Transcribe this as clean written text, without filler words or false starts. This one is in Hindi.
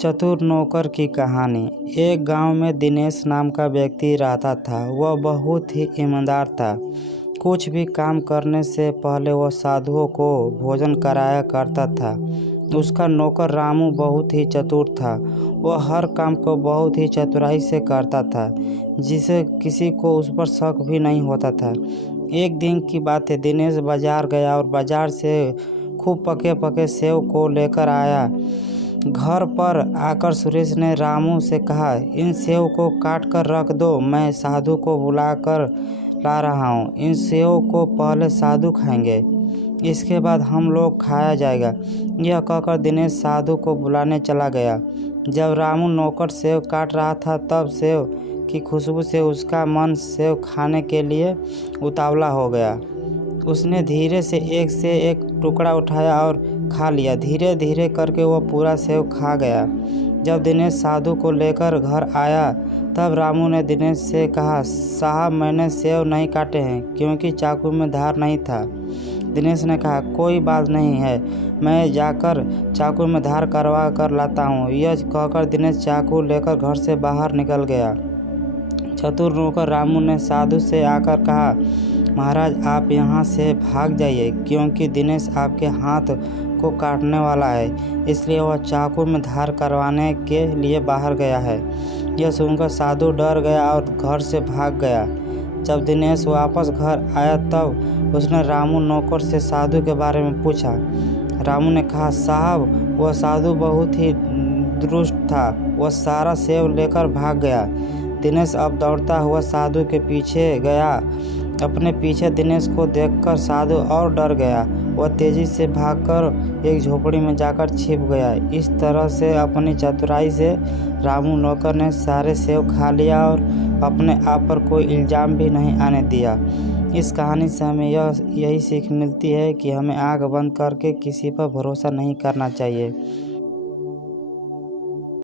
चतुर नौकर की कहानी। एक गांव में दिनेश नाम का व्यक्ति रहता था। वह बहुत ही ईमानदार था। कुछ भी काम करने से पहले वह साधुओं को भोजन कराया करता था। उसका नौकर रामू बहुत ही चतुर था। वह हर काम को बहुत ही चतुराई से करता था, जिसे किसी को उस पर शक भी नहीं होता था। एक दिन की बात है, दिनेश बाजार गया और बाजार से खूब पके पके सेव को लेकर आया। घर पर आकर सुरेश ने रामू से कहा, इन सेव को काट कर रख दो, मैं साधु को बुलाकर ला रहा हूँ। इन सेव को पहले साधु खाएंगे, इसके बाद हम लोग खाया जाएगा। यह कहकर दिनेश साधु को बुलाने चला गया। जब रामू नौकर सेव काट रहा था, तब सेव की खुशबू से उसका मन सेव खाने के लिए उतावला हो गया। उसने धीरे से एक टुकड़ा उठाया और खा लिया। धीरे धीरे करके वह पूरा सेव खा गया। जब दिनेश साधु को लेकर घर आया, तब रामू ने दिनेश से कहा, साहब मैंने सेव नहीं काटे हैं क्योंकि चाकू में धार नहीं था। दिनेश ने कहा, कोई बात नहीं है, मैं जाकर चाकू में धार करवा कर लाता हूँ। यह कहकर दिनेश चाकू लेकर घर से बाहर निकल गया। चतुर नौकर रामू ने साधु से आकर कहा, महाराज आप यहाँ से भाग जाइए, क्योंकि दिनेश आपके हाथ को काटने वाला है, इसलिए वह चाकू में धार करवाने के लिए बाहर गया है। यह सुनकर साधु डर गया और घर से भाग गया। जब दिनेश वापस घर आया, तब उसने रामू नौकर से साधु के बारे में पूछा। रामू ने कहा, साहब वह साधु बहुत ही दुष्ट था, वह सारा सेव लेकर भाग गया। दिनेश अब दौड़ता हुआ साधु के पीछे गया। अपने पीछे दिनेश को देखकर साधु और डर गया। वह तेजी से भागकर एक झोपड़ी में जाकर छिप गया। इस तरह से अपनी चतुराई से रामू नौकर ने सारे सेव खा लिया और अपने आप पर कोई इल्ज़ाम भी नहीं आने दिया। इस कहानी से हमें यही सीख मिलती है कि हमें आँख बंद करके किसी पर भरोसा नहीं करना चाहिए।